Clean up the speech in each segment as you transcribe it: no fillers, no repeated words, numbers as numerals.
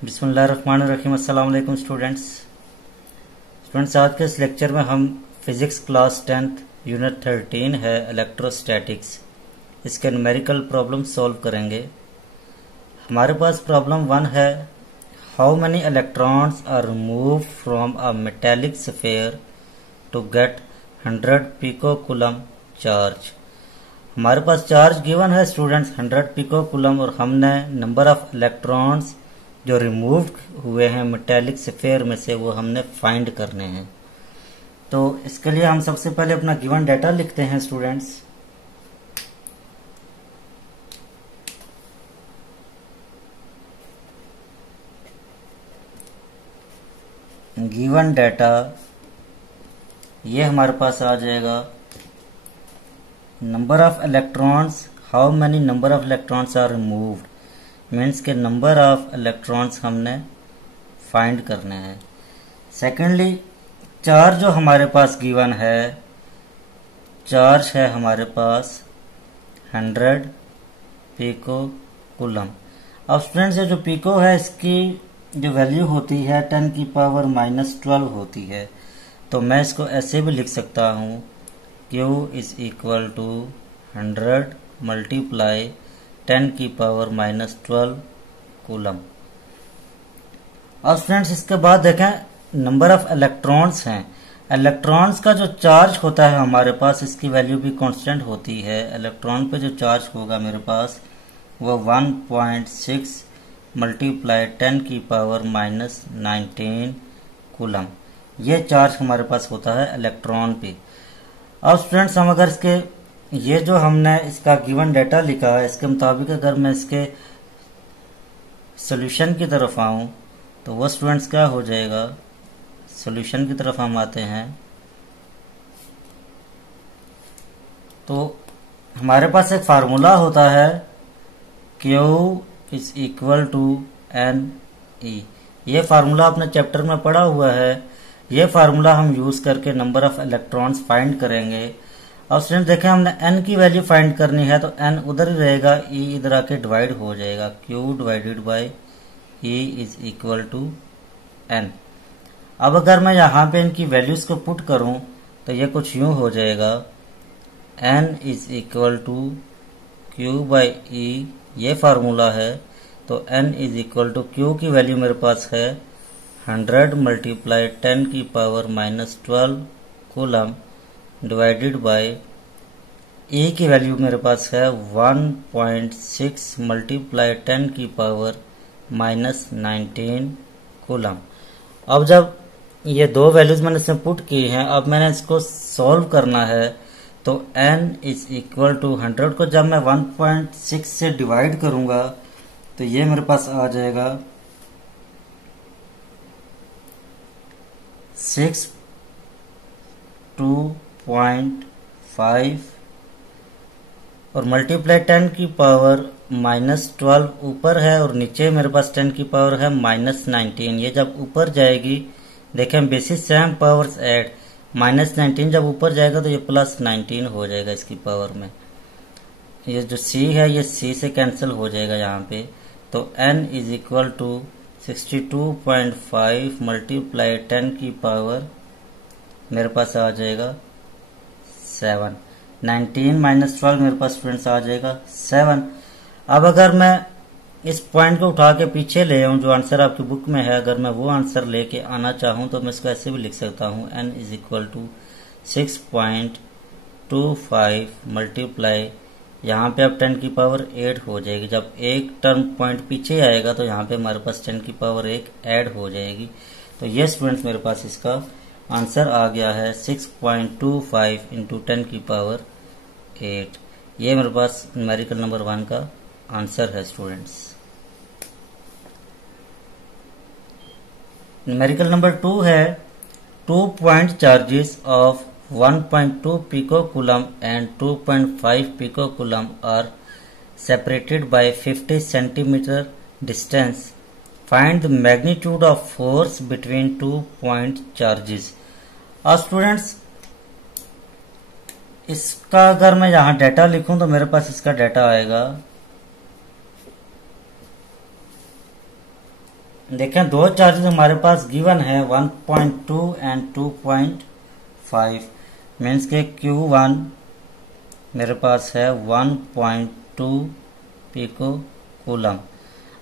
बिस्मिल्लाहिर्रहमानिर्रहीम। अस्सलाम वालेकुम स्टूडेंट्स, आज के इस लेक्चर में हम फिजिक्स क्लास 10th यूनिट 13 है इलेक्ट्रोस्टैटिक्स, इसके न्यूमेरिकल प्रॉब्लम सॉल्व करेंगे। हमारे पास प्रॉब्लम 1 है, how many electrons are removed from a metallic sphere to get 100 pico coulomb charge. हमारे पास चार्ज गिवन है स्टूडेंट्स 100 पिको कूलम, और हमने नंबर ऑफ इलेक्ट्रॉन्स जो रिमूव हुए हैं मेटेलिक स्फीयर में से वो हमने फाइंड करने हैं। तो इसके लिए हम सबसे पहले अपना गिवन डाटा लिखते हैं स्टूडेंट्स। गिवन डाटा ये हमारे पास आ जाएगा, number of electrons, how many number of electrons are removed, means के नंबर ऑफ इलेक्ट्रॉन्स हमने फाइंड करने हैं। सेकेंडली, चार्ज जो हमारे पास गिवन है, चार्ज है हमारे पास 100 पिको कूलम। अब स्टूडेंट्स ये जो पिको है इसकी जो वैल्यू होती है 10 की पावर -12 होती है, तो मैं इसको ऐसे भी लिख सकता हूँ, Q is equal to 100 multiply 10 की पावर -12 कूलम। अब स्टूडेंट्स इसके बाद देखें नंबर ऑफ इलेक्ट्रॉन्स हैं। इलेक्ट्रॉन्स का जो चार्ज होता है हमारे पास, इसकी वैल्यू भी कांस्टेंट होती है। इलेक्ट्रॉन पे जो चार्ज होगा मेरे पास वो 1.6 मल्टीप्लाई 10 की पावर -19 कूलम, ये चार्ज हमारे पास होता है इलेक्ट्रॉन पे। अब स्टूडेंट्स हम अगर इसके ये जो हमने इसका गिवन डाटा लिखा है इसके मुताबिक अगर मैं इसके सॉल्यूशन की तरफ आऊं तो वो स्टूडेंट्स क्या हो जाएगा, सॉल्यूशन की तरफ हम आते हैं तो हमारे पास एक फार्मूला होता है Q is equal to NE। ये फार्मूला आपने चैप्टर में पढ़ा हुआ है। ये फार्मूला हम यूज करके नंबर ऑफ इलेक्ट्रॉन्स फाइंड करेंगे। अब स्टूडेंट देखें हमने n की वैल्यू फाइंड करनी है तो n उधर ही रहेगा, e इधर आके डिवाइड हो जाएगा, q divided by e is equal to n। अब अगर मैं यहाँ पे इनकी वैल्यूज को पुट करूं तो ये कुछ यूं हो जाएगा, n is equal to q by e, ये फार्मूला है। तो n is equal to q की वैल्यू मेरे पास है 100 मल्टीप्लाई 10 की power -12 coulomb divided by E की वैल्यू मेरे पास है 1.6 मल्टीप्लाई 10 की पावर -19 कूलम। अब जब ये दो वैल्यूज मैंने इसमें पुट की हैं, अब मैंने इसको सॉल्व करना है तो n इज इक्वल टू 100 को जब मैं 1.6 से डिवाइड करूंगा तो ये मेरे पास आ जाएगा 6.5 और मल्टीप्लाई 10 की पावर -12 ऊपर है और नीचे मेरे पास 10 की पावर है -19। ये जब ऊपर जाएगी, देखें बेसिस सेम पावर्स ऐड, -19 जब ऊपर जाएगा तो ये +19 हो जाएगा इसकी पावर में। ये जो c है ये c से कैंसिल हो जाएगा यहाँ पे। तो n is equal to 62.5 multiply 10 की पावर मेरे पास आ जाएगा 7। 19 -12 मेरे पास स्टूडेंट्स आ जाएगा 7। अब अगर मैं इस पॉइंट को उठा के पीछे ले आऊं, जो आंसर आपकी बुक में है, अगर मैं वो आंसर लेके आना चाहूं तो मैं इसको ऐसे भी लिख सकता हूं, n is equal to 6.25 multiply, यहाँ पे अब 10 की पावर 8 हो जाएगी। जब एक टर्म पॉइंट पीछे आएगा तो यहाँ पे हमारे पास 10 की पावर 1 ऐड हो जाएगी। तो ये स्टूडेंट्स मेरे पास इसका आंसर आ गया है 6.25 इंटू 10 की पावर 8। ये मेरे पास न्यूमेरिकल नंबर 1 का आंसर है स्टूडेंट्स। न्यूमेरिकल नंबर 2 है, 2 point charges of 1.2 pico coulomb and 2.5 pico coulomb are separated by 50 centimeter distance. Find the magnitude of force between 2 point charges. और स्टूडेंट्स इसका अगर मैं यहाँ डाटा लिखूं तो मेरे पास इसका डाटा आएगा देखें दो चार्जेस हमारे पास गिवन है 1.2 एंड 2.5, मीन्स के Q1 मेरे पास है 1.2 पिको कूलम।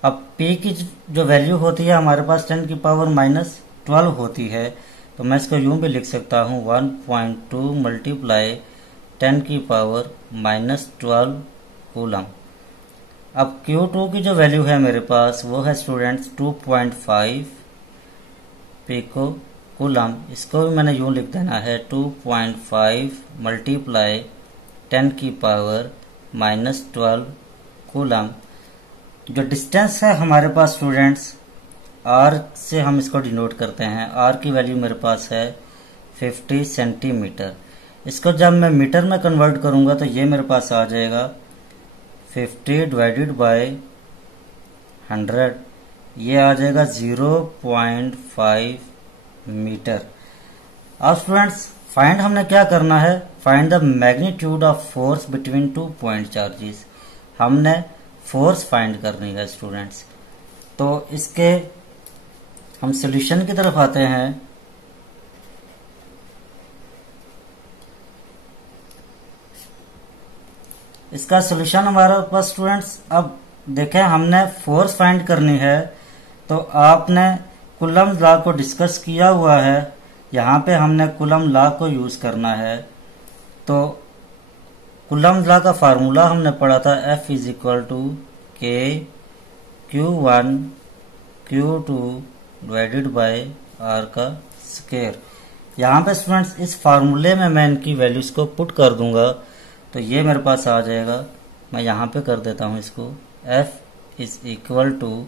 अब P की जो वैल्यू होती है हमारे पास 10 की पावर -12 होती है, तो मैं इसको यूं भी लिख सकता हूं 1.2 मल्टीप्लाई 10 की पावर -12 कूलम। अब Q2 की जो वैल्यू है मेरे पास वो है स्टूडेंट्स 2.5 पिको कूलम। इसको भी मैंने यूं लिख देना है 2.5 मल्टीप्लाई 10 की पावर -12 कूलम। जो डिस्टेंस है हमारे पास स्टूडेंट्स R से हम इसको डिनोट करते हैं। R की वैल्यू मेरे पास है 50 सेंटीमीटर। इसको जब मैं मीटर में कन्वर्ट करूंगा तो ये मेरे पास आ जाएगा 50 डिवाइडेड बाय 100, ये आ जाएगा 0.5 मीटर। अब स्टूडेंट्स फाइंड हमने क्या करना है, find the magnitude of force between 2 point charges. हमने फोर्स फाइंड करनी है स्टूडेंट्स। तो इसके हम सॉल्यूशन की तरफ आते हैं। इसका सॉल्यूशन हमारे पास स्टूडेंट्स, अब देखें हमने फोर्स फाइंड करनी है तो आपने कूलम लॉ को डिस्कस किया हुआ है, यहाँ पे हमने कूलम लॉ को यूज करना है। तो कूलम लॉ का फार्मूला हमने पढ़ा था F इज इक्वल टू के Q1 Q2 divided by R का स्क्वायर। यहाँ पे स्टूडेंट्स इस फार्मूले में मैं इनकी वैल्यूज को पुट कर दूंगा तो ये मेरे पास आ जाएगा। मैं यहाँ पे कर देता हूँ इसको, F is equal to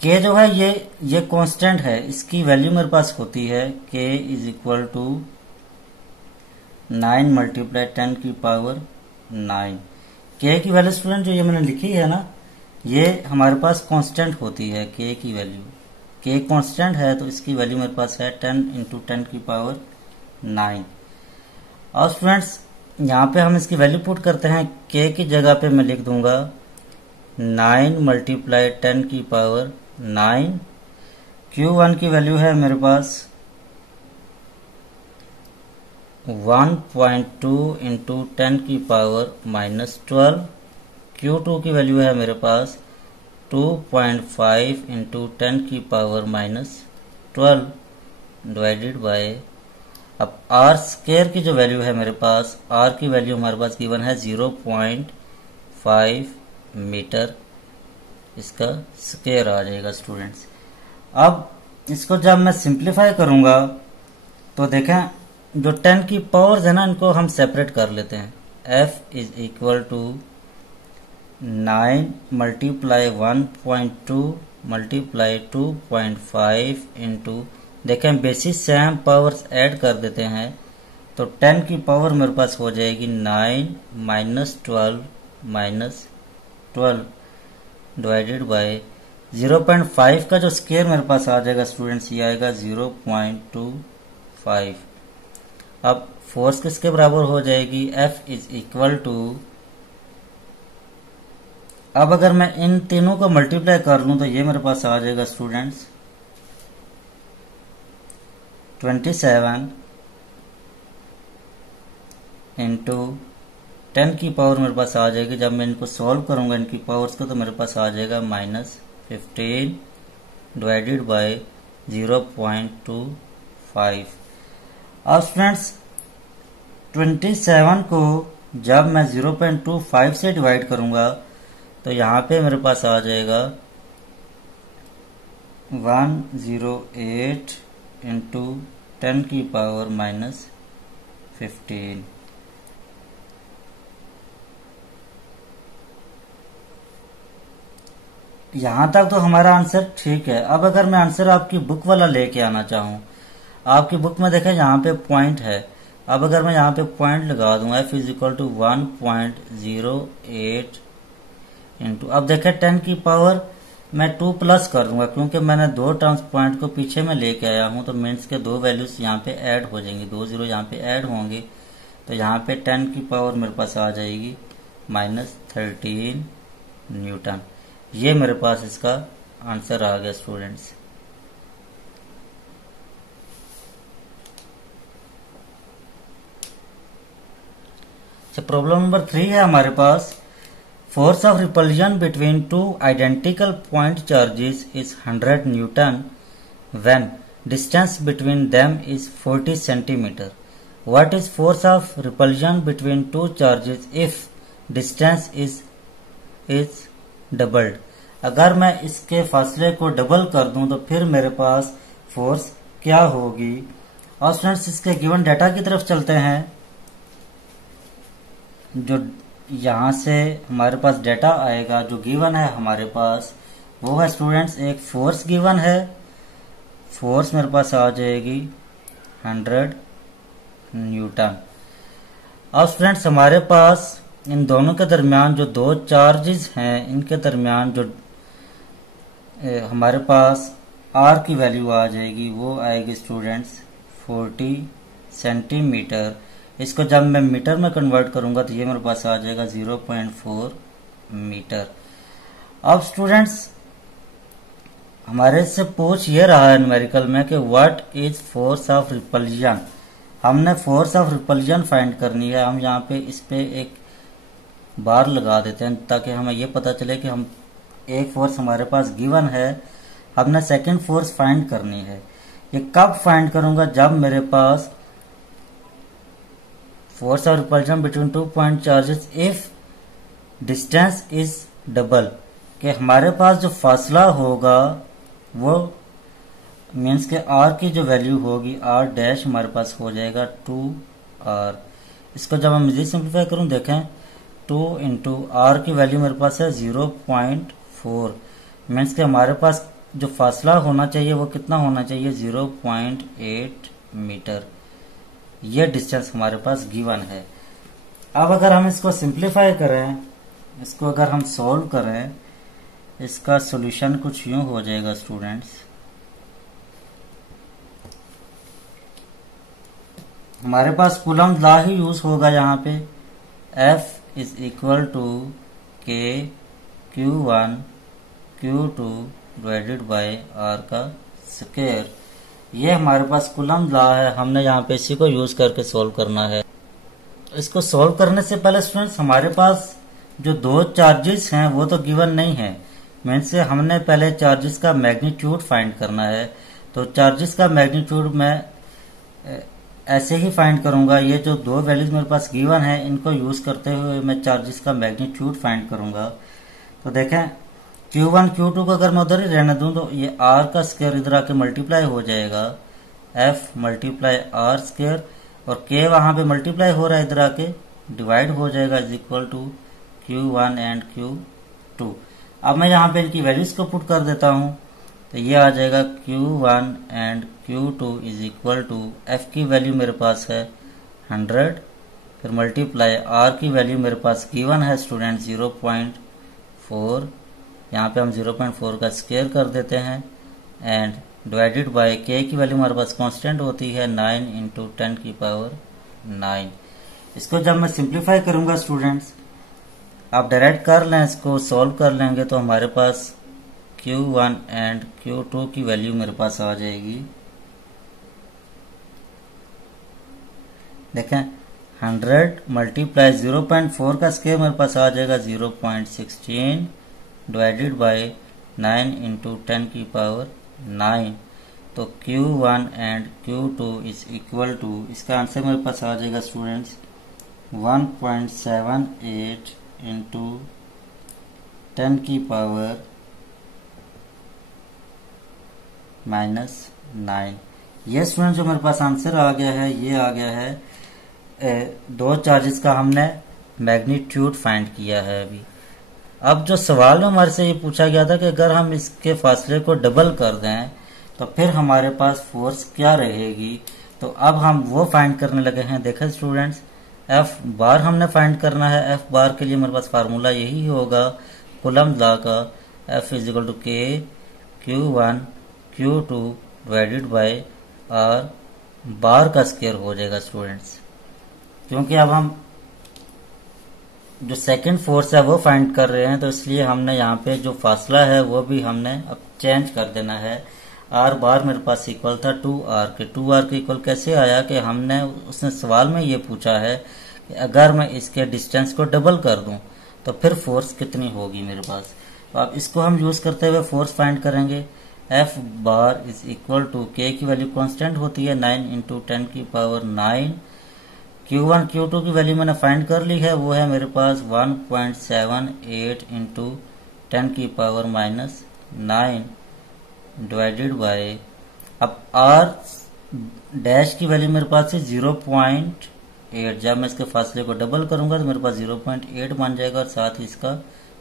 K जो है ये कांस्टेंट है, इसकी वैल्यू मेरे पास होती है K is equal to 9 multiply 10 की पावर 9। K की वैल्यू स्टूडेंट जो ये मैंने लिखी है ना, ये हमारे पास कांस्टेंट होती है। K की वैल्यू, K कांस्टेंट है तो इसकी वैल्यू मेरे पास है 10 इंटू 10 की पावर 9। और स्टूडेंट्स यहाँ पे हम इसकी वैल्यू पुट करते हैं। K की जगह पे मैं लिख दूंगा 9 मल्टीप्लाई 10 की पावर 9। Q1 की वैल्यू है मेरे पास 1.2 इंटू 10 की पावर -12। Q2 की वैल्यू है मेरे पास 2.5 इंटू 10 की पावर -12 डिवाइडेड बाय, अब R स्क्वायर की जो वैल्यू है मेरे पास, R की वैल्यू हमारे पास गिवन है 0.5 मीटर, इसका स्क्वायर आ जाएगा स्टूडेंट्स। अब इसको जब मैं सिंप्लीफाई करूंगा तो देखें जो 10 की पावर्स है ना, इनको हम सेपरेट कर लेते हैं। F is equal to 9 multiply 1.2 multiply 2.5 into, देखें बेसिस से हम पावर्स ऐड कर देते हैं तो 10 की पावर मेरे पास हो जाएगी 9 -12 डिवाइडेड बाय 0.5 का जो स्क्वायर मेरे पास आ जाएगा स्टूडेंट्स, ये आएगा 0.25। अब फोर्स किसके बराबर हो जाएगी, F इज इक्वल टू, अब अगर मैं इन तीनों को मल्टीप्लाई कर लूं तो ये मेरे पास आ जाएगा स्टूडेंट्स 27 इंटू 10 की पावर मेरे पास आ जाएगी। जब मैं इनको सॉल्व करूंगा इनकी पावर्स को तो मेरे पास आ जाएगा -15 डिवाइडेड बाय 0.25। अब स्टूडेंट्स 27 को जब मैं 0.25 से डिवाइड करूंगा तो यहाँ पे मेरे पास आ जाएगा 108 इंटू 10 की पावर -15। यहां तक तो हमारा आंसर ठीक है। अब अगर मैं आंसर आपकी बुक वाला लेके आना चाहूं, आपकी बुक में देखें यहाँ पे पॉइंट है। अब अगर मैं यहाँ पे पॉइंट लगा दूं F is equal to 1.08 into, अब देखें 10 की पावर मैं 2 प्लस कर दूंगा क्योंकि मैंने दो टर्म्स पॉइंट को पीछे में लेके आया हूं, तो मीन्स के दो वैल्यूज यहाँ पे ऐड हो जाएंगी, 2 0 यहाँ पे ऐड होंगे तो यहाँ पे 10 की पावर मेरे पास आ जाएगी -13 न्यूटन। ये मेरे पास इसका आंसर आ गया स्टूडेंट्स। प्रॉब्लम नंबर 3 है हमारे पास, force of repulsion between two identical point charges is 100 newton when distance between them is 40 centimetre. What is force of repulsion between two charges if distance is doubled. अगर मैं इसके फासले को double कर दूं तो फिर मेरे पास फोर्स क्या होगी। और स्टूडेंट्स इसके गिवन डाटा की तरफ चलते हैं। जो यहां से हमारे पास डाटा आएगा, जो गिवन है हमारे पास वो है स्टूडेंट्स, एक फोर्स गिवन है, फोर्स मेरे पास आ जाएगी 100 न्यूटन। अब स्टूडेंट्स हमारे पास इन दोनों के दरमियान जो दो चार्जेस हैं, इनके दरमियान जो हमारे पास आर की वैल्यू आ जाएगी, वो आएगी स्टूडेंट्स 40 सेंटीमीटर। इसको जब मैं मीटर में कन्वर्ट करूंगा तो ये मेरे पास आ जाएगा 0.4 मीटर। अब स्टूडेंट्स हमारे से पूछ ये रहा है न्यूमेरिकल में कि what is force of repulsion. हमने फोर्स ऑफ रिपल्जन फाइंड करनी है। हम यहाँ पे इस पे एक बार लगा देते हैं ताकि हमें ये पता चले कि हम एक फोर्स हमारे पास गिवन है, हमने सेकंड फोर्स फाइंड करनी है। ये कब फाइंड करूंगा, जब मेरे पास force of repulsion between two point charges if distance is double, कि हमारे पास जो फासला होगा वो मीन्स के आर की जो वैल्यू होगी आर डैश हमारे पास हो जाएगा 2r। इसको जब हम इजी सिंप्लीफाई करूं, देखें 2 इंटू आर की वैल्यू मेरे पास है 0.4, मीन्स के हमारे पास जो फासला होना चाहिए वो कितना होना चाहिए 0.8 मीटर। ये डिस्टेंस हमारे पास गिवन है। अब अगर हम इसको सिंप्लीफाई करें, इसको अगर हम सॉल्व करें, इसका सॉल्यूशन कुछ यूं हो जाएगा स्टूडेंट्स। हमारे पास कूलम लॉ ही यूज होगा यहाँ पे। F is equal to K Q1 Q2 divided by R का स्क्वायर। ये हमारे पास कूलम लॉ है, हमने यहाँ पे इसी को यूज करके सॉल्व करना है। इसको सॉल्व करने से पहले स्टूडेंट्स हमारे पास जो दो चार्जेस हैं वो तो गिवन नहीं है, मीन्स से हमने पहले चार्जेस का मैग्नीट्यूड फाइंड करना है। तो चार्जेस का मैग्नीट्यूड मैं ऐसे ही फाइंड करूंगा। ये जो दो वैल्यूज मेरे पास गिवन है इनको यूज करते हुए मैं चार्जेस का मैग्नीट्यूड फाइंड करूंगा। तो देखें Q1 Q2 को अगर मैं उधर ही रहने दूं तो ये R का स्क्वायर इधर आके मल्टीप्लाई हो जाएगा, F मल्टीप्लाई R स्क्वायर, और K वहां पे मल्टीप्लाई हो रहा है इधर आके डिवाइड हो जाएगा, is equal to Q1 and Q2। अब मैं यहाँ पे इनकी वैल्यूज को पुट कर देता हूं तो ये आ जाएगा Q1 and Q2 is equal to F की वैल्यू मेरे पास है 100, फिर मल्टीप्लाई R की वैल्यू मेरे पास गिवन है स्टूडेंट 0.4, यहाँ पे हम 0.4 का स्क्वायर कर देते हैं, एंड डिवाइडेड बाय K की वैल्यू हमारे पास कांस्टेंट होती है 9 इंटू 10 की पावर 9। इसको जब मैं सिंप्लीफाई करूंगा स्टूडेंट्स, आप डायरेक्ट कर लें, इसको सॉल्व कर लेंगे तो हमारे पास Q1 एंड Q2 की वैल्यू मेरे पास आ जाएगी। देखें 100 मल्टीप्लाई 0.4 का स्क्वायर मेरे पास आ जाएगा 0.16 डिवाइडेड बाय 9 इंटू 10 की पावर 9। तो Q1 and Q2 is equal to, इसका आंसर मेरे पास आ जाएगा स्टूडेंट्स 1.78 इंटू 10 की पावर -9। ये स्टूडेंट जो मेरे पास आंसर आ गया है, ये आ गया है दो चार्जेस का हमने मैग्नीट्यूड फाइंड किया है अभी। अब जो सवाल में हमारे से ये पूछा गया था कि अगर हम इसके फासले को डबल कर दें तो फिर हमारे पास फोर्स क्या रहेगी, तो अब हम वो फाइंड करने लगे हैं। देखें स्टूडेंट्स, एफ बार हमने फाइंड करना है। एफ बार के लिए मेरे पास फार्मूला यही होगा कूलम लॉ का, एफ इज इक्वल टू के Q1 Q2 divided bye are बार का स्क्वायर हो जाएगा स्टूडेंट्स। क्योंकि अब हम जो सेकंड फोर्स है वो फाइंड कर रहे हैं, तो इसलिए हमने यहाँ पे जो फासला है वो भी हमने अब चेंज कर देना है। आर बार मेरे पास इक्वल था 2r के। 2r के इक्वल कैसे आया कि हमने उसने सवाल में ये पूछा है कि अगर मैं इसके डिस्टेंस को डबल कर दूं तो फिर फोर्स कितनी होगी मेरे पास। तो अब इसको हम यूज करते हुए फोर्स फाइंड करेंगे। F bar is equal to K की वैल्यू कांस्टेंट होती है 9 इंटू 10 की पावर 9। Q1 Q2 की वैल्यू मैंने फाइंड कर ली है, वो है मेरे पास 1.78 इंटू 10 की पावर -9 डिवाइडेड बाय, अब R डैश की वैल्यू मेरे पास है 0.8। जब मैं इसके फासले को डबल करूंगा तो मेरे पास 0.8 बन जाएगा और साथ ही इसका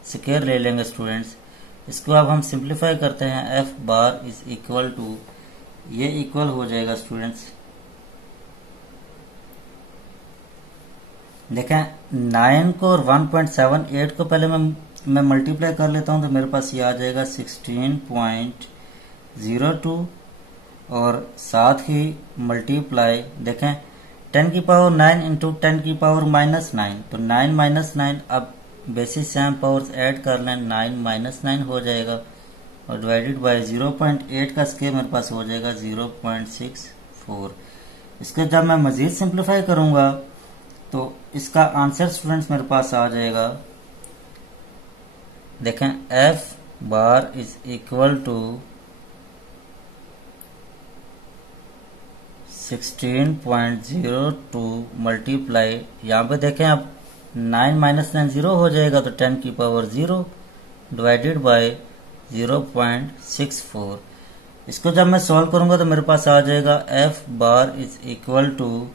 स्क्वायर ले लेंगे स्टूडेंट्स। इसको अब हम सिंप्लीफाई करते हैं। F bar is equal to, ये इक्वल हो जाएगा स्टूडेंट्स, देखें 9 को और 1.78 को पहले मैं मल्टीप्लाई कर लेता हूं तो मेरे पास ये आ जाएगा 16.02 और साथ ही मल्टीप्लाई, देखें 10 की पावर 9 इंटू 10 की पावर -9, तो 9 -9, अब बेसिस से हम पावर्स ऐड कर लें, 9 -9 हो जाएगा और डिवाइडेड बाय 0.8 का स्क्वायर मेरे पास हो जाएगा 0.64। इसके जब मैं मजीद सिंप्लीफाई करूंगा तो इसका आंसर स्टूडेंट्स मेरे पास आ जाएगा, देखें F bar is equal to 16.02 multiply, यहाँ पे देखें अब 9 -9 0 हो जाएगा तो 10 की पावर 0 डिवाइडेड बाय 0.64। इसको जब मैं सॉल्व करूंगा तो मेरे पास आ जाएगा F bar is equal to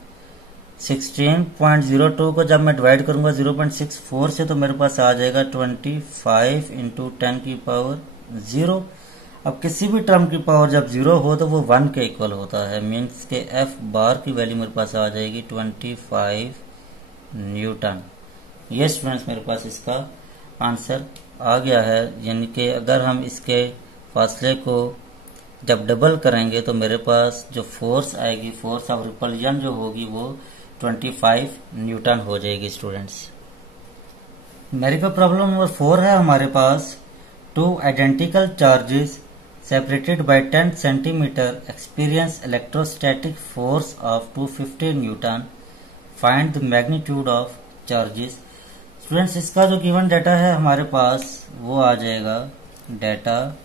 16.02 को जब मैं डिवाइड करूंगा 0.64 से तो मेरे पास आ जाएगा 25 इंटू 10 की पावर 0। अब किसी भी टर्म की पावर जब 0 हो तो वो 1 के इक्वल होता है, मीन्स के एफ बार की वैल्यू मेरे पास आ जाएगी 25 न्यूटन। ये स्टूडेंट्स मेरे पास इसका आंसर आ गया है, यानी कि अगर हम इसके फासले को जब डबल करेंगे तो मेरे पास जो फोर्स आएगी, फोर्स ऑफ रिपल्जन जो होगी वो 25 न्यूटन हो जाएगी स्टूडेंट्स। मेरे पे प्रॉब्लम नंबर 4 है हमारे पास, two identical charges separated by 10 centimetre experience electrostatic force of 250 newton, find the magnitude of charges. Students इसका जो गिवन डाटा है हमारे पास वो आ जाएगा डाटा,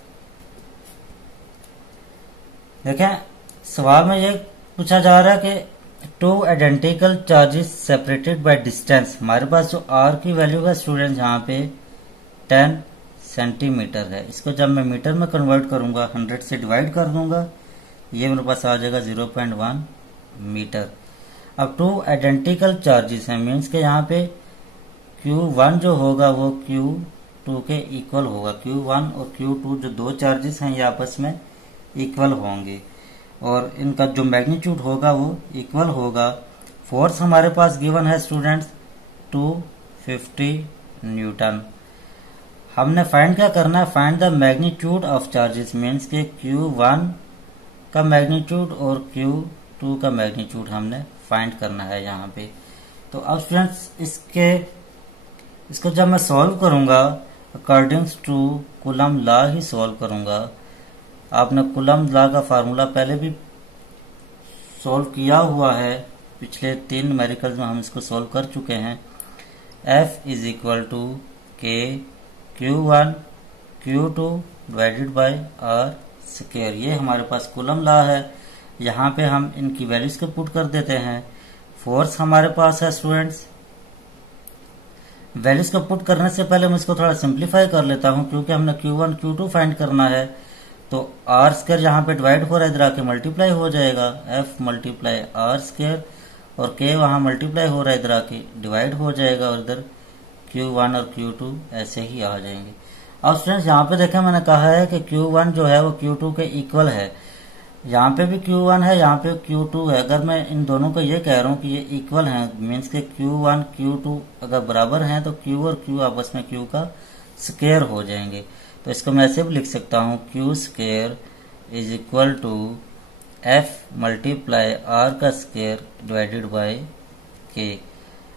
देखें सवाल में ये पूछा जा रहा है कि to identical charges separated by distance, हमारे पास जो आर की वैल्यू है स्टूडेंट यहाँ पे 10 सेंटीमीटर है। इसको जब मैं मीटर में कन्वर्ट करूंगा 100 से डिवाइड कर दूंगा, ये मेरे पास आ जाएगा 0.1 मीटर। अब टू आइडेंटिकल चार्जेस है, मीन्स के यहाँ पे Q1 जो होगा वो Q2 के इक्वल होगा। Q1 और Q2 जो दो चार्जेस हैं ये आपस में इक्वल होंगे और इनका जो मैग्नीट्यूड होगा वो इक्वल होगा। फोर्स हमारे पास गिवन है स्टूडेंट्स 250 न्यूटन। हमने फाइंड क्या करना है, find the magnitude of charges, means के Q1 का मैग्नीट्यूड और Q2 का मैग्नीट्यूड हमने फाइंड करना है यहाँ पे। तो अब स्टूडेंट्स इसको जब मैं सॉल्व करूंगा according to coulomb law he solve करूंगा। आपने कूलम लॉ का फार्मूला पहले भी सॉल्व किया हुआ है, पिछले 3 न्यूमेरिकल्स में हम इसको सॉल्व कर चुके हैं। F इज इक्वल टू के Q1 Q2 divided by R square, ये हमारे पास कूलम लॉ है। यहाँ पे हम इनकी वैल्यूज को पुट कर देते हैं। फोर्स हमारे पास है स्टूडेंट्स, वैल्यूज को पुट करने से पहले मैं इसको थोड़ा सिंप्लीफाई कर लेता हूँ क्योंकि हमने Q1 Q2 फाइंड करना है। तो R स्क्वायर यहाँ पे डिवाइड हो रहा है, इधर आके मल्टीप्लाई हो जाएगा, F मल्टीप्लाई R स्क्वायर, और K वहां मल्टीप्लाई हो रहा है, इधर आके डिवाइड हो जाएगा और इधर Q1 और Q2 ऐसे ही आ जाएंगे। अब स्टूडेंट्स यहाँ पे देखें मैंने कहा है कि Q1 जो है वो Q2 के इक्वल है, यहाँ पे भी Q1 है, यहाँ पे Q2 है। अगर मैं इन दोनों को ये कह रहा हूँ कि ये इक्वल हैं, मीन्स के Q1 Q2 अगर बराबर हैं तो Q और Q आपस में Q का स्क्वायर हो जाएंगे। तो इसको मैं ऐसे भी लिख सकता हूँ Q square is equal to F multiply R का स्क्वायर डिवाइडेड बाय K।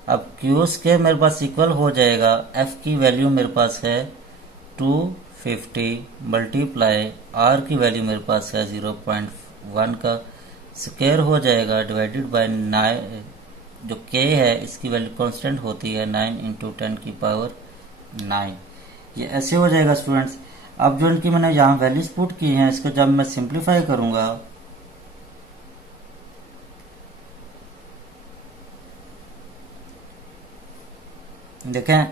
अब क्यू स्क्वायर मेरे पास इक्वल हो जाएगा, एफ की वैल्यू मेरे पास है 250 मल्टीप्लाई आर की वैल्यू मेरे पास है 0.1 का स्क्वायर हो जाएगा डिवाइडेड बाय 9, जो के है इसकी वैल्यू कांस्टेंट होती है 9 इंटू 10 की पावर 9। ये ऐसे हो जाएगा स्टूडेंट्स। अब जो इनकी मैंने यहाँ वैल्यूज पुट की हैं, इसको जब मैं सिंप्लीफाई करूंगा देखें,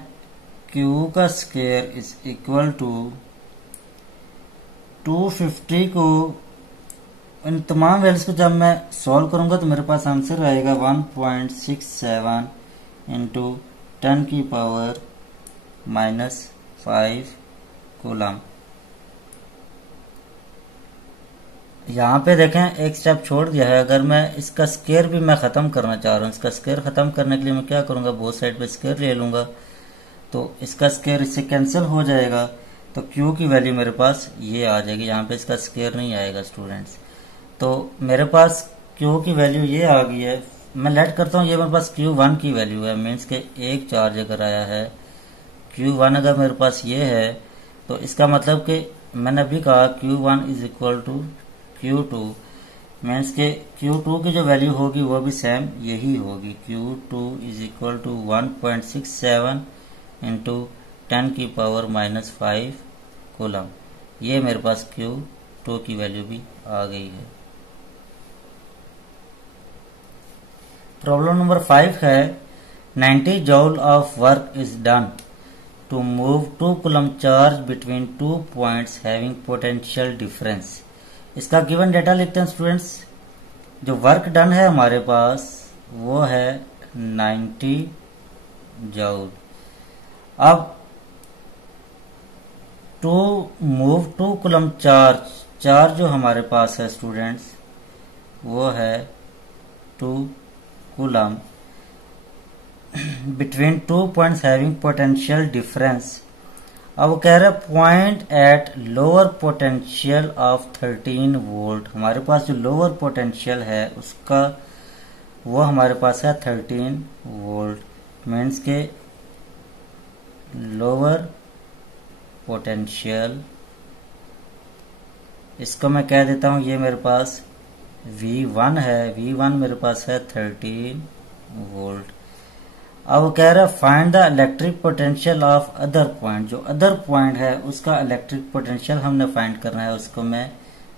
क्यू का स्क्वायर इज इक्वल टू 250 को इन तमाम वैल्यूज को जब मैं सॉल्व करूंगा तो मेरे पास आंसर आएगा 1.67 इंटू 10 की पावर -5 कूलम। यहाँ पे देखें एक स्टेप छोड़ दिया है। अगर मैं इसका स्क्वायर भी मैं खत्म करना चाह रहा हूँ, इसका स्क्वायर खत्म करने के लिए मैं क्या करूंगा, बोथ साइड पे स्क्वायर ले लूंगा, तो इसका स्क्वायर इससे कैंसिल हो जाएगा, तो क्यू की वैल्यू मेरे पास ये आ जाएगी। यहाँ पे इसका स्क्वायर नहीं आएगा स्टूडेंट्स। तो मेरे पास क्यू की वैल्यू ये आ गई है। मैं लेट करता हूँ, ये मेरे पास Q1 की वैल्यू है, मीन्स के एक चार्ज अगर आया है Q1 अगर मेरे पास ये है, तो इसका मतलब कि मैंने अभी कहा Q1 is equal to Q2, means के Q2 की जो वैल्यू होगी वो भी सेम यही होगी, Q2 is equal to 1.67 into 10 की पावर -5 कूलम। ये मेरे पास Q2 की वैल्यू भी आ गई है। प्रॉब्लम नंबर 5 है 90 joule of work is done to move 2 coulomb charge between 2 points having potential difference. इसका गिवन डेटा लिखते हैं स्टूडेंट्स। जो वर्क डन है हमारे पास वो है 90 जूल। अब टू मूव 2 कूलम चार्ज जो हमारे पास है स्टूडेंट्स वो है 2 coulomb between 2 points having potential difference. अब वो कह रहे हैं point at lower potential of 13 volt. हमारे पास जो लोअर पोटेंशियल है उसका वो हमारे पास है 13 वोल्ट, मीन्स के लोअर पोटेंशियल, इसको मैं कह देता हूं ये मेरे पास V1 है, V1 मेरे पास है 13 वोल्ट। अब वो कह रहा है find the electric potential of other point. जो अदर पॉइंट है उसका इलेक्ट्रिक पोटेंशियल हमने फाइंड करना है, उसको मैं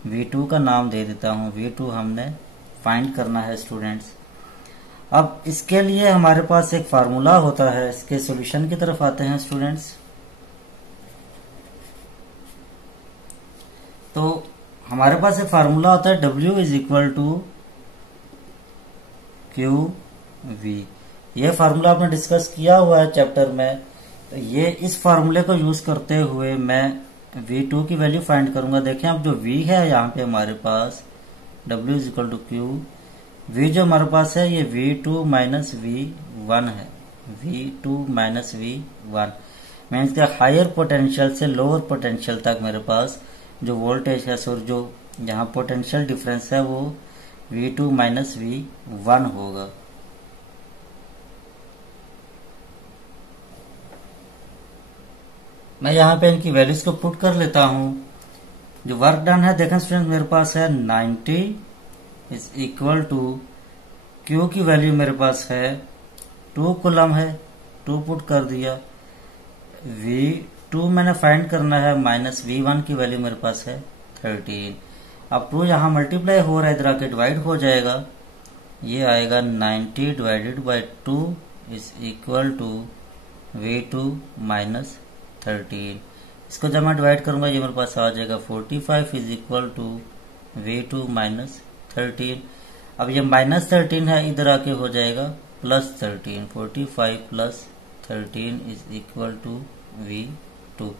V2 का नाम दे देता हूं, V2 हमने फाइंड करना है स्टूडेंट्स। अब इसके लिए हमारे पास एक फार्मूला होता है, इसके सॉल्यूशन की तरफ आते हैं स्टूडेंट्स। तो हमारे पास एक फार्मूला होता है W is equal to QV। ये फार्मूला आपने डिस्कस किया हुआ है चैप्टर में। तो ये इस फार्मूले को यूज करते हुए मैं V2 की वैल्यू फाइंड करूंगा। देखें अब जो V है यहाँ पे हमारे पास W is equal to Q, V जो हमारे पास है ये V2 माइनस V1 है, V2 माइनस V1 मीन्स के हायर पोटेंशियल से लोअर पोटेंशियल तक मेरे पास जो वोल्टेज है और जो यहाँ पोटेंशियल डिफरेंस है वो V2 माइनस V1 होगा। मैं यहाँ पे इनकी वैल्यूज को पुट कर लेता हूं। जो वर्क डन है देखें स्टूडेंट मेरे पास है 90 इज इक्वल टू Q की वैल्यू मेरे पास है 2 कूलम है, 2 पुट कर दिया। V2 मैंने फाइंड करना है माइनस V1 की वैल्यू मेरे पास है 13। अब 2 यहाँ मल्टीप्लाई हो रहा है, इधर आके डिवाइड हो जाएगा, ये आएगा 90 divided by 2 is equal to V2 minus 13। इसको जब मैं डिवाइड करूंगा ये मेरे पास आ जाएगा 45 is equal to V2 minus 13। अब ये माइनस 13 है, इधर आके हो जाएगा plus 13, 45 plus 13 is equal to V2।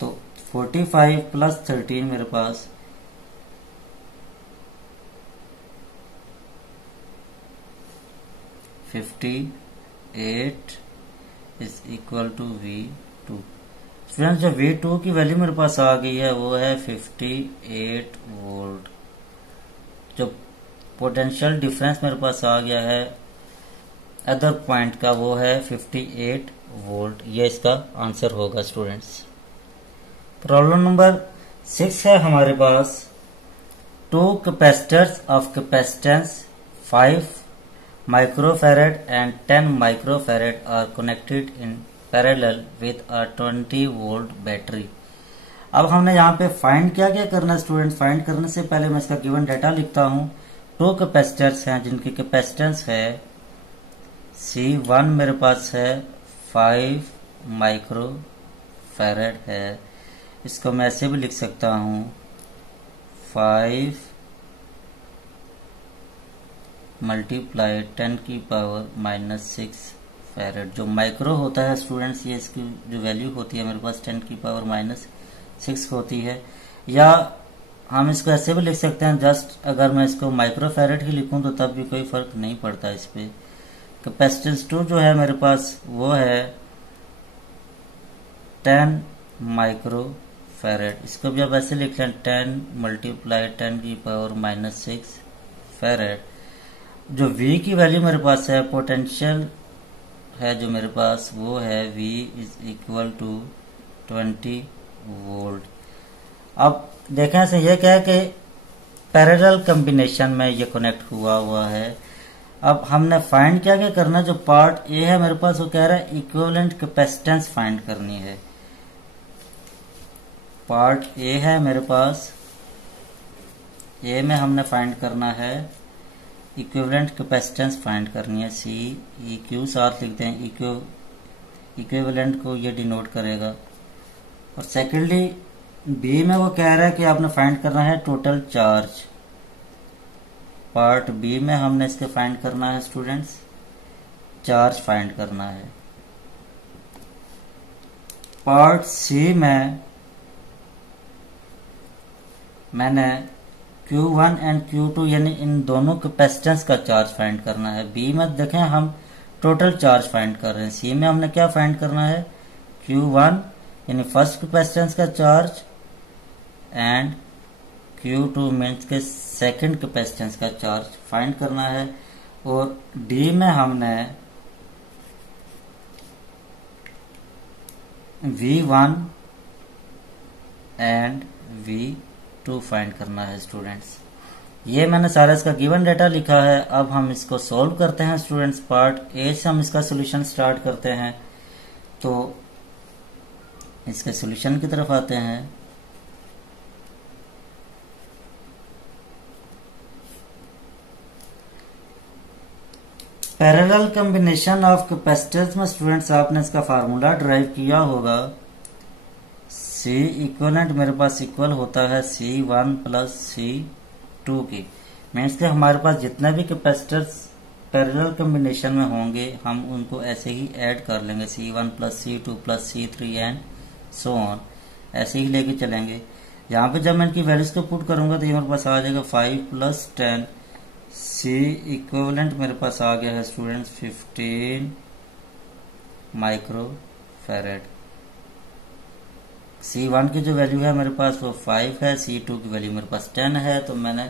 तो 45 प्लस 13 मेरे पास 58 is equal to V2। Friends जो V2 की वैल्यू मेरे पास आ गई है वो है 58 वोल्ट। जो पोटेंशियल डिफरेंस मेरे पास आ गया है अदर पॉइंट का वो है 58 वोल्ट। ये इसका आंसर होगा स्टूडेंट्स। प्रॉब्लम नंबर 6 है हमारे पास, 2 capacitors of capacitance 5 microfarad and 10 microfarad are connected in parallel with a 20 volt battery. अब हमने यहाँ पे फाइंड क्या करना है स्टूडेंट्स। फाइंड करने से पहले मैं इसका गिवन डाटा लिखता हूँ। 2 कैपेसिटर्स हैं जिनकी कैपेसिटेंस है C1 मेरे पास है 5 माइक्रो फैरड है। इसको मैं ऐसे भी लिख सकता हूँ 5 मल्टीप्लाई 10 की पावर -6 फैरड। जो माइक्रो होता है स्टूडेंट्स, ये इसकी जो वैल्यू होती है मेरे पास 10 की पावर -6 होती है। या हम इसको ऐसे भी लिख सकते हैं, जस्ट अगर मैं इसको माइक्रो फैरड ही लिखूं तो तब भी कोई फर्क नहीं पड़ता इस पे। कैपेसिटेंस 2 जो है मेरे पास वो है 10 माइक्रो फैरड। इसको भी अब ऐसे लिख लें 10 मल्टीप्लाई 10 की पावर -6 फैरड। जो V की वैल्यू मेरे पास है, पोटेंशियल है जो मेरे पास, वो है V is equal to 20 volt. अब देखें से ये क्या है कि पैरेलल कॉम्बिनेशन में ये कनेक्ट हुआ है। अब हमने फाइंड क्या करना है, जो पार्ट ए है मेरे पास वो कह रहा है इक्विवेलेंट कैपेसिटेंस फाइंड करनी है। पार्ट ए है मेरे पास, ए में हमने फाइंड करना है इक्विवेलेंट कैपेसिटेंस फाइंड करनी है। सी ई क्यू साथ लिखते हैं, इक्विवेलेंट को ये डिनोट करेगा। और सेकेंडली बी में वो कह रहा है कि आपने फाइंड करना है टोटल चार्ज। पार्ट बी में हमने इसके फाइंड करना है स्टूडेंट्स, चार्ज फाइंड करना है। पार्ट सी में मैंने Q1 एंड Q2 यानी इन दोनों कैपेसिटेंस का चार्ज फाइंड करना है। बी में देखें हम टोटल चार्ज फाइंड कर रहे हैं। सी में हमने क्या फाइंड करना है, Q1 यानी फर्स्ट कैपेसिटेंस का चार्ज एंड Q2 मीन्स के सेकंड कैपेसिटेंस का चार्ज फाइंड करना है। और डी में हमने V1 एंड V2 फाइंड करना है स्टूडेंट्स। ये मैंने सारा इसका गिवन डाटा लिखा है। अब हम इसको सॉल्व करते हैं स्टूडेंट्स। पार्ट ए से हम इसका सॉल्यूशन स्टार्ट करते हैं। तो इसके सॉल्यूशन की तरफ आते हैं। पैरेलल कॉम्बिनेशन ऑफ कैपेसिटर्स में स्टूडेंट्स आपने इसका फार्मूला ड्राइव किया होगा। C इक्वलेंट मेरे पास इक्वल होता है C1 प्लस C2 की। मीन्स के हमारे पास जितने भी कैपेसिटर्स पैरेलल कॉम्बिनेशन में होंगे हम उनको ऐसे ही ऐड कर लेंगे, C1 plus C2 plus C3 and so on, ऐसे ही लेके चलेंगे। यहाँ पे जब मैं इनकी वैल्यूज को पुट करूंगा तो ये मेरे पास आ जाएगा 5 प्लस 10। C इक्विवेलेंट मेरे पास आ गया है स्टूडेंट्स 15 माइक्रो फैरेड। C1 की जो वैल्यू है मेरे पास वो 5 है, C2 की वैल्यू मेरे पास 10 है, तो मैंने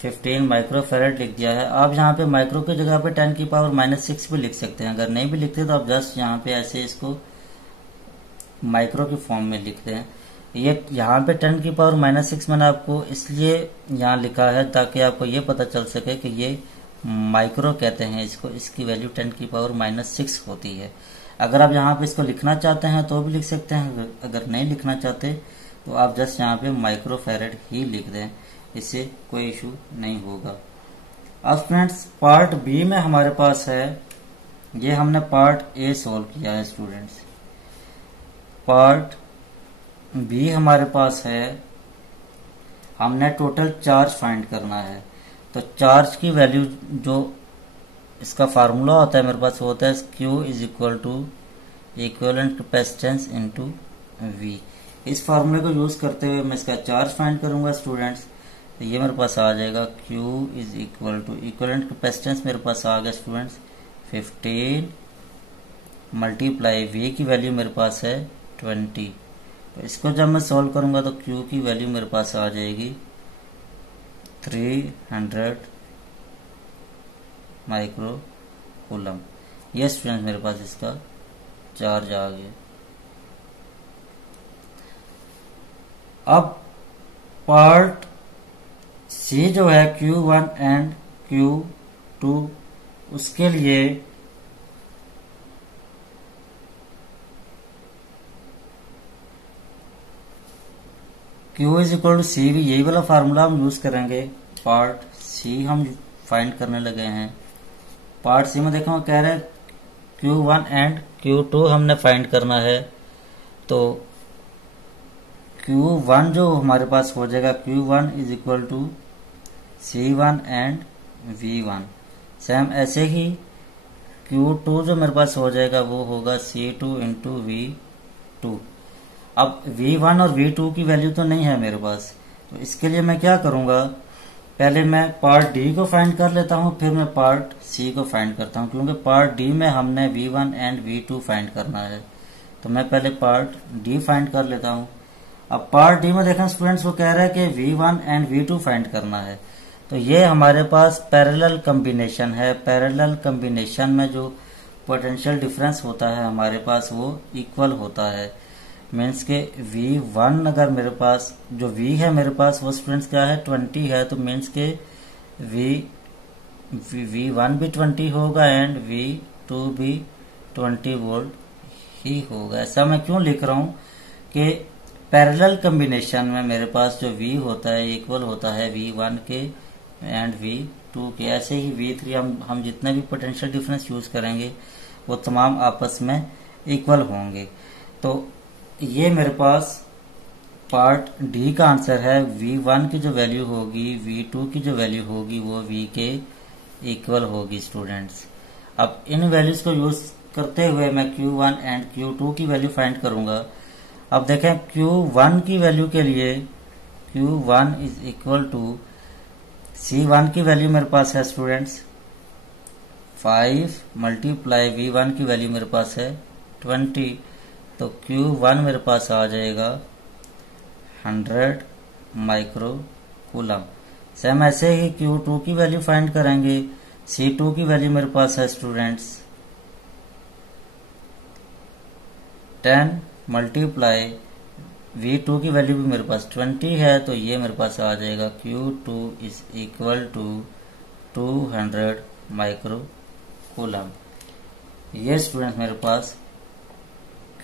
15 माइक्रो फैरेड लिख दिया है। आप यहाँ पे माइक्रो की जगह पे 10 की पावर -6 भी लिख सकते हैं। अगर नहीं भी लिखते तो आप जस्ट यहाँ पे ऐसे इसको माइक्रो की फॉर्म में लिख दें। ये यहाँ पे 10 की पावर -6 मैंने आपको इसलिए यहाँ लिखा है ताकि आपको ये पता चल सके कि ये माइक्रो कहते हैं इसको, इसकी वैल्यू 10 की पावर -6 होती है। अगर आप यहाँ पे इसको लिखना चाहते हैं तो भी लिख सकते हैं, अगर नहीं लिखना चाहते तो आप जस्ट यहाँ पे माइक्रो फैरेड ही लिख दें, इससे कोई इशू नहीं होगा। अब स्टूडेंट्स पार्ट बी में हमारे पास है, ये हमने पार्ट ए सॉल्व किया है स्टूडेंट्स। पार्ट बी हमारे पास है, हमने टोटल चार्ज फाइंड करना है। तो चार्ज की वैल्यू जो इसका फार्मूला होता है मेरे पास वो होता है Q is equal to equivalent capacitance into V। इस फार्मूले को यूज करते हुए मैं इसका चार्ज फाइंड करूंगा स्टूडेंट्स। तो ये मेरे पास आ जाएगा Q is equal to equivalent capacitance मेरे पास आ गया स्टूडेंट्स 15 मल्टीप्लाई V की वैल्यू मेरे पास है 20। तो इसको जब मैं सॉल्व करूंगा तो Q की वैल्यू मेरे पास आ जाएगी 300 माइक्रो कूलम। ये स्टूडेंट मेरे पास इसका चार्ज आ गया। अब पार्ट सी जो है Q1 एंड Q2, उसके लिए Q इज इक्वल टू सी, भी यही वाला फार्मूला हम यूज करेंगे। पार्ट सी हम फाइंड करने लगे हैं। पार्ट सी में देखो कह रहे हैं Q1 एंड Q2 हमने फाइंड करना है। तो Q1 जो हमारे पास हो जाएगा, Q1 is equal to C1 and V1। Same ऐसे ही Q2 जो मेरे पास हो जाएगा वो होगा C2 इंटू V2। अब V1 और V2 की वैल्यू तो नहीं है मेरे पास, तो इसके लिए मैं क्या करूंगा, पहले मैं पार्ट डी को फाइंड कर लेता हूं, फिर मैं पार्ट सी को फाइंड करता हूं, क्योंकि पार्ट डी में हमने V1 एंड V2 फाइंड करना है। तो मैं पहले पार्ट डी फाइंड कर लेता हूं। अब पार्ट डी में देखें स्टूडेंट्स, वो कह रहा है कि V1 एंड V2 फाइंड करना है। तो ये हमारे पास पैरेलल कॉम्बिनेशन है। पैरेलल कॉम्बिनेशन में जो पोटेंशियल डिफरेंस होता है हमारे पास वो इक्वल होता है। मीन्स के V1 अगर मेरे पास जो V है मेरे पास वो स्टूडेंट्स क्या है 20 है, तो मीन्स के V1 भी 20 होगा एंड V2 भी 20 वोल्ट ही होगा। ऐसा मैं क्यों लिख रहा हूँ कि पैरेलल कॉम्बिनेशन में मेरे पास जो V होता है इक्वल होता है V1 के एंड V2 के। ऐसे ही V3 हम जितने भी पोटेंशियल डिफरेंस यूज करेंगे वो तमाम आपस में इक्वल होंगे। तो ये मेरे पास पार्ट डी का आंसर है। V1 की जो वैल्यू होगी, V2 की जो वैल्यू होगी वो V के इक्वल होगी स्टूडेंट्स। अब इन वैल्यूज को यूज करते हुए मैं Q1 एंड Q2 की वैल्यू फाइंड करूंगा। अब देखें Q1 की वैल्यू के लिए Q1 is equal to C1 की वैल्यू मेरे पास है स्टूडेंट्स 5 मल्टीप्लाई V1 की वैल्यू मेरे पास है 20, तो Q1 मेरे पास आ जाएगा 100 माइक्रो कूलम। सेम ऐसे ही Q2 की वैल्यू फाइंड करेंगे। C2 की वैल्यू मेरे पास है स्टूडेंट्स 10 मल्टीप्लाई V2 की वैल्यू भी मेरे पास 20 है, तो ये मेरे पास आ जाएगा Q2 is equal to 200 micro coulomb. ये स्टूडेंट मेरे पास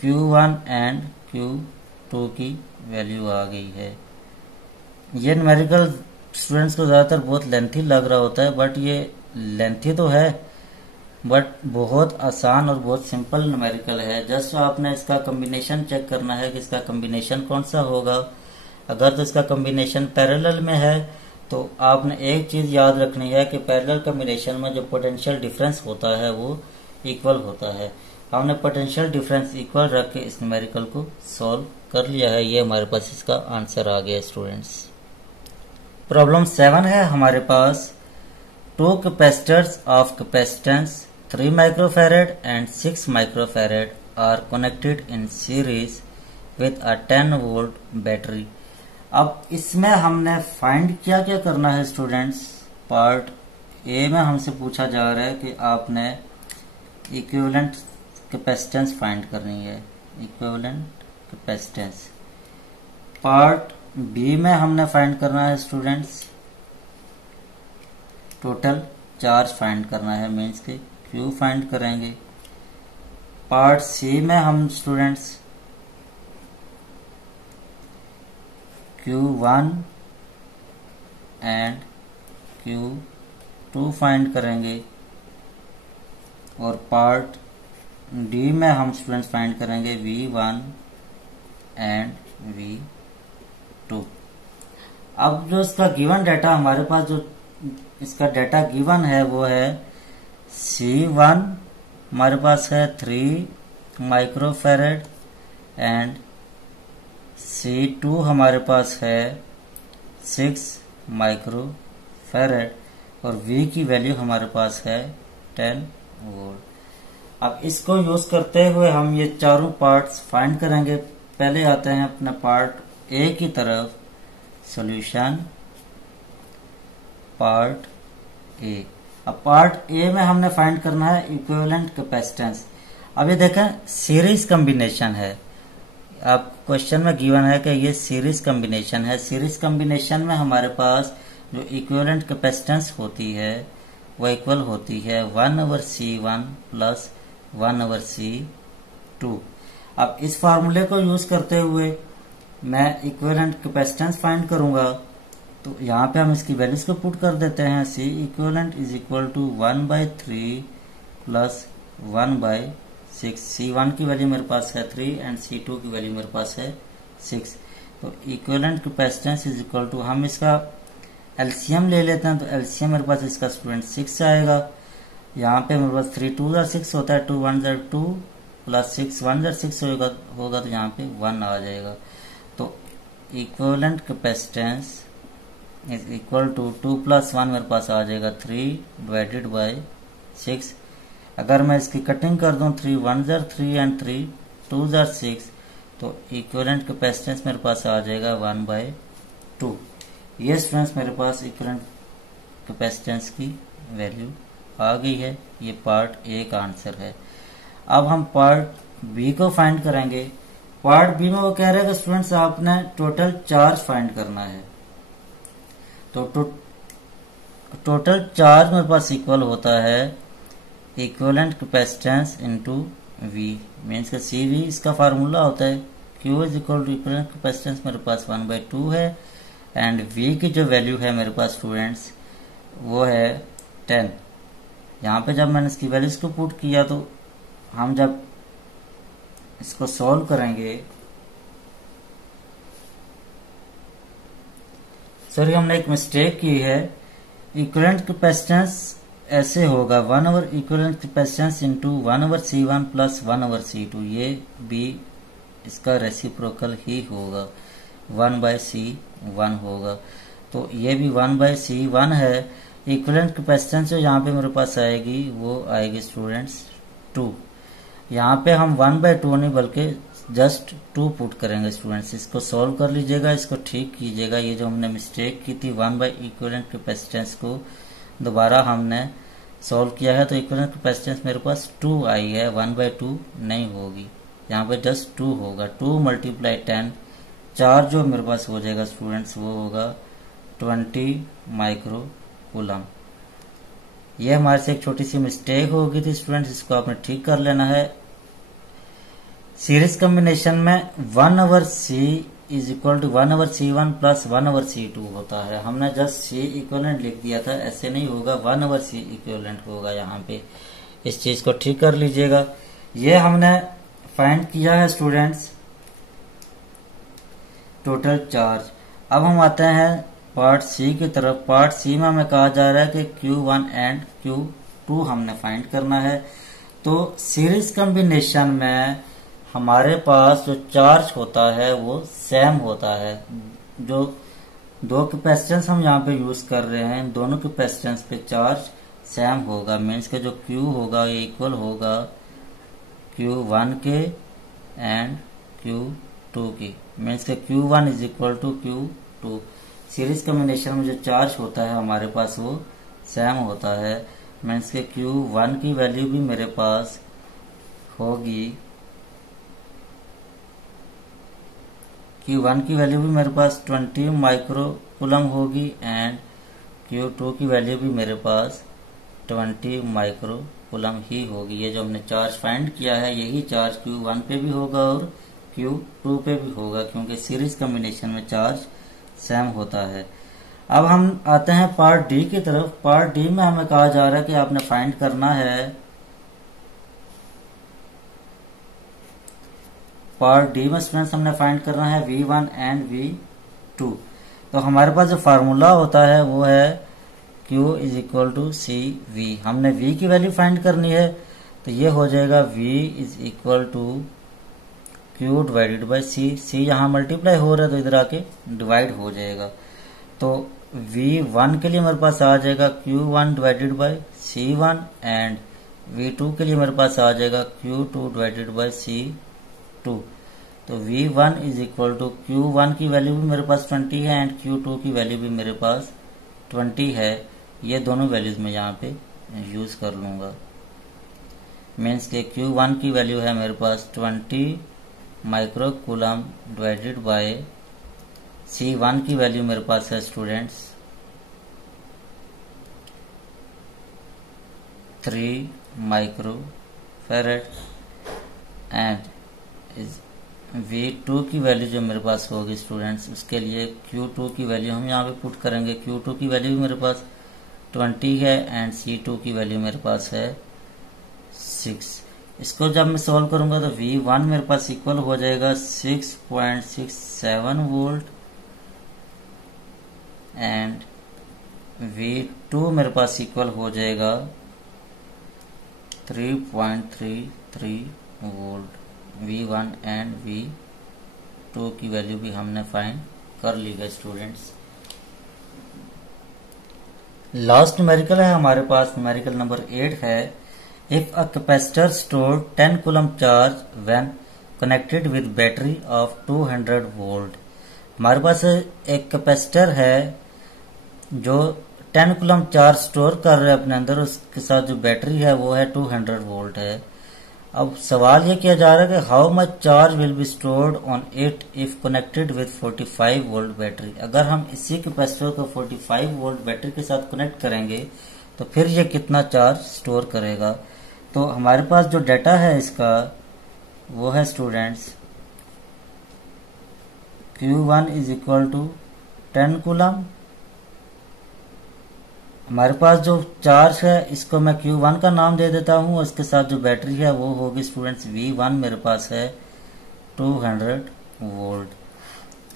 Q1 एंड Q2 की वैल्यू आ गई है। ये न्यूमेरिकल स्टूडेंट्स को ज़्यादातर बहुत लेंथी लग रहा होता है, बट ये लेंथी तो है बट बहुत आसान और बहुत सिंपल न्यूमेरिकल है। जस्ट आपने इसका कॉम्बिनेशन चेक करना है कि इसका कॉम्बिनेशन कौन सा होगा। अगर तो इसका कॉम्बिनेशन पैरेलल में है तो आपने एक चीज़ याद रखनी है कि पैरेलल कॉम्बिनेशन में जो पोटेंशियल डिफरेंस होता है वो इक्वल होता है। हमने पोटेंशियल डिफरेंस इक्वल रख के इस न्यूमेरिकल को सॉल्व कर लिया है। ये हमारे पास इसका आंसर आ गया स्टूडेंट्स। प्रॉब्लम 7 है हमारे पास, 2 capacitors of capacitance 3 microfarad and 6 microfarad are connected in series with a 10 volt battery. अब इसमें हमने फाइंड क्या क्या करना है स्टूडेंट्स। पार्ट ए में हमसे पूछा जा रहा है कि आपने इक्विवेलेंट कैपेसिटेंस फाइंड करनी है, इक्विवेलेंट कैपेसिटेंस। पार्ट बी में हमने फाइंड करना है स्टूडेंट्स टोटल चार्ज फाइंड करना है, मीन्स के Q फाइंड करेंगे। पार्ट सी में हम students Q1 and Q2 find करेंगे और पार्ट डी में हम स्टूडेंट्स फाइंड करेंगे V1 एंड V2। अब जो इसका गिवन डाटा हमारे पास जो इसका डाटा गिवन है वो है C1 हमारे पास है 3 माइक्रोफैरेड एंड C2 हमारे पास है 6 माइक्रोफैरेड और V की वैल्यू हमारे पास है 10 वोल्ट। अब इसको यूज करते हुए हम ये चारों पार्ट्स फाइंड करेंगे। पहले आते हैं अपने पार्ट ए की तरफ। Solution part A. अब पार्ट ए में हमने फाइंड करना है इक्विवेलेंट कैपेसिटेंस। अब ये देखें सीरीज कॉम्बिनेशन है, आप क्वेश्चन में गिवन है कि ये सीरीज कॉम्बिनेशन है। सीरीज कॉम्बिनेशन में हमारे पास जो इक्विवेलेंट कैपेसिटेंस होती है वो इक्वल होती है 1/C1 प्लस 1/C2। अब इस फार्मूले को यूज करते हुए मैं इक्विवेलेंट कैपेसिटेंस फाइंड करूंगा, तो यहाँ पे हम इसकी वैल्यूज को पुट कर देते हैं। C equivalent is equal to 1/3 plus 1/6। C1 की वैल्यू मेरे पास है 3 एंड C2 की वैल्यू मेरे पास है 6। तो equivalent capacitance is equal to, हम इसका एलसीएम ले लेते हैं, तो एलसीएम मेरे पास इसका स्टूडेंट 6 आएगा। यहाँ पे मेरे पास 3 2 6 होता है, 2 1 2 प्लस 6 1 6 होगा तो यहाँ पे 1 आ जाएगा। तो equivalent capacitance is equal to 2 plus 1 मेरे पास आ जाएगा 3 डिवाइडेड बाय 6। अगर मैं इसकी कटिंग कर दूं 3 1 3 एंड 3 2 6, तो इक्विवेलेंट कैपेसिटेंस मेरे पास आ जाएगा 1/2। ये स्टूडेंट्स मेरे पास इक्विवेलेंट कैपेसिटेंस की वैल्यू आ गई है। ये पार्ट ए का आंसर है। अब हम पार्ट बी को फाइंड करेंगे। पार्ट बी में वो कह रहे हैं कि स्टूडेंट्स आपने टोटल चार्ज फाइंड करना है। तो टोटल चार्ज मेरे पास इक्वल होता है equivalent capacitance into V, means का सी वी इसका फार्मूला होता है। Q is equal to equivalent capacitance मेरे पास 1/2 है एंड वी की जो वैल्यू है मेरे पास स्टूडेंट्स वो है 10। यहाँ पे जब मैंने इसकी वैल्यूज को पुट किया तो हम जब इसको सॉल्व करेंगे, सॉरी हमने एक मिस्टेक की है। इक्विवेलेंट कैपेसिटेंस ऐसे होगा 1 equivalent capacitance into 1/C1 plus 1/C2। ये भी इसका रेसिप्रोकल ही होगा, 1/C1 होगा। तो ये भी 1/C1 है। इक्विवेलेंट कैपेसिटेंस जो यहाँ पे मेरे पास आएगी वो आएगी स्टूडेंट्स 2। यहाँ पे हम 1/2 नहीं बल्कि जस्ट 2 पुट करेंगे स्टूडेंट्स। इसको सॉल्व कर लीजिएगा, इसको ठीक कीजिएगा। ये जो हमने मिस्टेक की थी 1 इक्विवेलेंट कैपेसिटेंस को दोबारा हमने सॉल्व किया है, तो इक्विवेलेंट कैपेसिटेंस मेरे पास 2 आई है, 1/2 नहीं होगी। यहाँ पे जस्ट 2 होगा। 2 मल्टीप्लाई 10, चार्ज जो मेरे पास हो जाएगा स्टूडेंट्स वो होगा 20 माइक्रो कूलम। ये हमारे से एक छोटी सी मिस्टेक हो गई थी स्टूडेंट्स, इसको आपने ठीक कर लेना है। सीरीज कॉम्बिनेशन में 1/C is equal to 1/C1 plus 1/C2 होता है। हमने जस्ट C इक्विवेलेंट लिख दिया था, ऐसे नहीं होगा, 1/C इक्विवेलेंट होगा। यहाँ पे इस चीज को ठीक कर लीजिएगा। ये हमने फाइंड किया है स्टूडेंट्स टोटल चार्ज। अब हम आते हैं पार्ट सी की तरफ। पार्ट सी में हमें कहा जा रहा है कि Q1 एंड Q2 हमने फाइंड करना है। तो सीरीज कॉम्बिनेशन में हमारे पास जो चार्ज होता है वो सेम होता है। जो दो कैपेसिटेंस हम यहाँ पे यूज कर रहे हैं, दोनों कैपेसिटेंस पे चार्ज सेम होगा। मीन्स के जो Q होगा ये इक्वल होगा Q1 के एंड Q2 की। मीन्स के Q1 is equal to Q2। Series combination में जो चार्ज होता है हमारे पास वो सेम होता है। मीन्स के Q1 की वैल्यू भी मेरे पास होगी, Q1 की वैल्यू भी मेरे पास 20 माइक्रो कूलम होगी एंड Q2 की वैल्यू भी मेरे पास 20 माइक्रो कूलम ही होगी। ये जो हमने चार्ज फाइंड किया है यही चार्ज Q1 पे भी होगा और Q2 पे भी होगा, क्योंकि सीरीज कॉम्बिनेशन में चार्ज सेम होता है। अब हम आते हैं पार्ट डी की तरफ। पार्ट डी में हमें कहा जा रहा है कि आपने फाइंड करना है, पार्ट डी में स्टूडेंट्स हमने फाइंड करना है V1 एंड V2। तो हमारे पास जो फार्मूला होता है वो है Q is equal to C V. हमने V की वैल्यू फाइंड करनी है, तो ये हो जाएगा V is equal to Q divided by C। C यहाँ मल्टीप्लाई हो रहा है तो इधर आके डिवाइड हो जाएगा। तो V1 के लिए मेरे पास आ जाएगा Q1 divided by C1 and V2 के लिए मेरे पास आ जाएगा Q2 डिवाइडेड बाई C2। तो V1 is equal to Q1 की वैल्यू भी मेरे पास 20 है एंड Q2 की वैल्यू भी मेरे पास 20 है। ये दोनों वैल्यूज मैं यहाँ पे यूज कर लूंगा। मीन्स के Q1 की वैल्यू है मेरे पास 20 micro coulomb divided bye C1 की वैल्यू मेरे पास है स्टूडेंट्स 3 माइक्रो फेरेड एंड V2 की वैल्यू जो मेरे पास होगी स्टूडेंट्स, उसके लिए Q2 की वैल्यू हम यहाँ पे पुट करेंगे। Q2 की वैल्यू मेरे पास 20 है एंड C2 की वैल्यू मेरे पास है 6। इसको जब मैं सॉल्व करूंगा तो V1 मेरे पास इक्वल हो जाएगा 6.67 वोल्ट एंड V2 मेरे पास इक्वल हो जाएगा 3.33 वोल्ट। V1 एंड V2 की वैल्यू भी हमने फाइंड कर ली है स्टूडेंट्स। लास्ट न्यूमेरिकल है हमारे पास, न्यूमेरिकल नंबर 8 है। If a capacitor store 10 coulomb charge when connected with battery of 200 volt. हमारे पास एक कैपेसिटर है जो 10 कूलम चार्ज स्टोर कर रहे हैं अपने अंदर, उसके साथ जो बैटरी है वो है 200 वोल्ट है। अब सवाल ये किया जा रहा है कि how much charge will be stored on it if connected with 45 volt battery. अगर हम इसी कैपेसिटर को 45 वोल्ट बैटरी के साथ कनेक्ट करेंगे तो फिर ये कितना चार्ज स्टोर करेगा। तो हमारे पास जो डाटा है इसका वो है students Q1 is equal to 10 coulomb. हमारे पास जो चार्ज है इसको मैं Q1 का नाम दे देता हूँ, इसके साथ जो बैटरी है वो होगी स्टूडेंट्स V1 मेरे पास है 200 वोल्ट।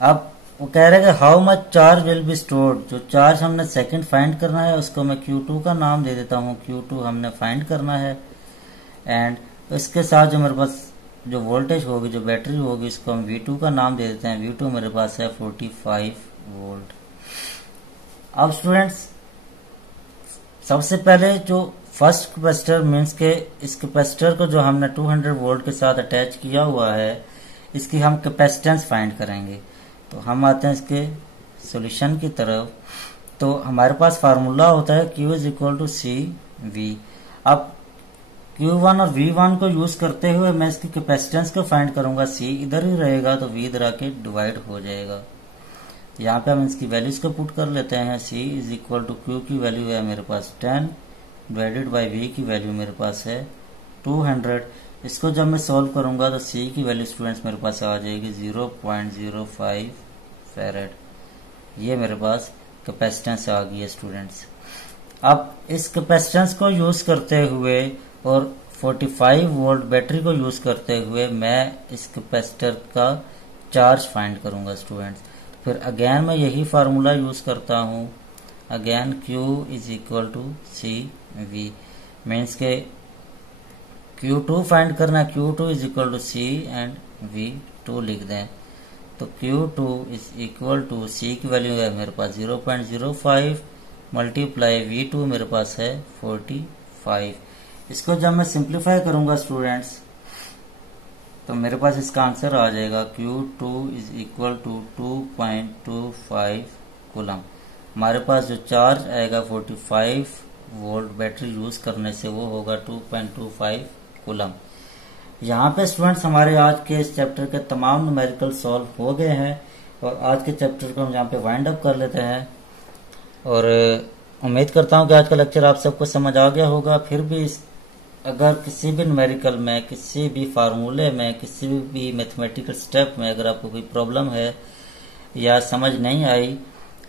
अब वो कह रहे हैं कि how much charge will be stored. जो चार्ज हमने सेकंड फाइंड करना है उसको मैं Q2 का नाम दे देता हूँ, Q2 हमने फाइंड करना है एंड इसके साथ जो मेरे पास जो वोल्टेज होगी, जो बैटरी होगी, इसको हम V2 का नाम दे देते हैं। V2 मेरे पास है 45 वोल्ट। अब स्टूडेंट्स सबसे पहले जो फर्स्ट कैपेसिटर मीन्स के इस कैपेसिटर को जो हमने 200 वोल्ट के साथ अटैच किया हुआ है इसकी हम कैपेसिटेंस फाइंड करेंगे। तो हम आते हैं इसके सॉल्यूशन की तरफ। तो हमारे पास फार्मूला होता है Q is equal to CV। अब Q1 और V1 को यूज करते हुए मैं इसकी कैपेसिटेंस को फाइंड करूंगा। C इधर ही रहेगा तो V इधर आके डिवाइड हो जाएगा। यहाँ पे हम इसकी वैल्यूज को पुट कर लेते हैं। C is equal to Q की वैल्यू है मेरे पास 10 डिवाइडेड बाई V की वैल्यू मेरे पास है 200। इसको जब मैं सॉल्व करूंगा तो C की वैल्यू स्टूडेंट्स मेरे पास आ जाएगी 0.05 फैरेड। ये मेरे पास कैपेसिटेंस आ गई है स्टूडेंट्स। अब इस कैपेसिटेंस को यूज करते हुए और 45 वोल्ट बैटरी को यूज करते हुए मैं इस कैपेसिटर का चार्ज फाइंड करूंगा स्टूडेंट्स। फिर अगेन मैं यही फार्मूला यूज करता हूँ। Again Q is equal to CV means के Q2 फाइंड करना, Q2 is equal to C and V2 लिख दें। तो Q2 is equal to C की वैल्यू है मेरे पास 0.05 मल्टीप्लाई V2 मेरे पास है 45। इसको जब मैं सिंप्लीफाई करूंगा स्टूडेंट्स तो मेरे पास इसका आंसर आ जाएगा Q2 is equal to 2.25 coulomb. हमारे पास जो चार्ज आएगा 45 वोल्ट बैटरी यूज करने से वो होगा 2.25 कूलम। यहाँ पे स्टूडेंट्स हमारे आज के इस चैप्टर के तमाम न्यूमेरिकल सॉल्व हो गए हैं और आज के चैप्टर को हम यहाँ पे वाइंड अप कर लेते हैं। और उम्मीद करता हूँ कि आज का लेक्चर आप सबको समझ आ गया होगा। फिर भी अगर किसी भी न्यूमेरिकल में, किसी भी फार्मूले में, किसी भी मैथमेटिकल स्टेप में अगर आपको कोई प्रॉब्लम है या समझ नहीं आई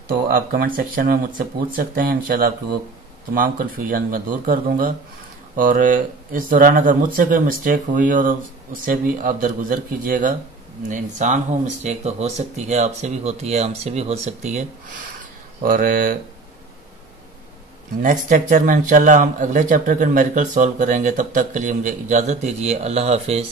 तो आप कमेंट सेक्शन में मुझसे पूछ सकते हैं। इंशाल्लाह आपकी वो तमाम कन्फ्यूजन मैं दूर कर दूंगा। और इस दौरान अगर मुझसे कोई मिस्टेक हुई हो तो उससे भी आप दरगुजर कीजिएगा। इंसान हो, मिस्टेक तो हो सकती है, आपसे भी होती है, हमसे भी हो सकती है। और नेक्स्ट लेक्चर में इंशाल्लाह हम अगले चैप्टर के न्यूमेरिकल सॉल्व करेंगे। तब तक के लिए मुझे इजाजत दीजिए। अल्लाह हाफिज।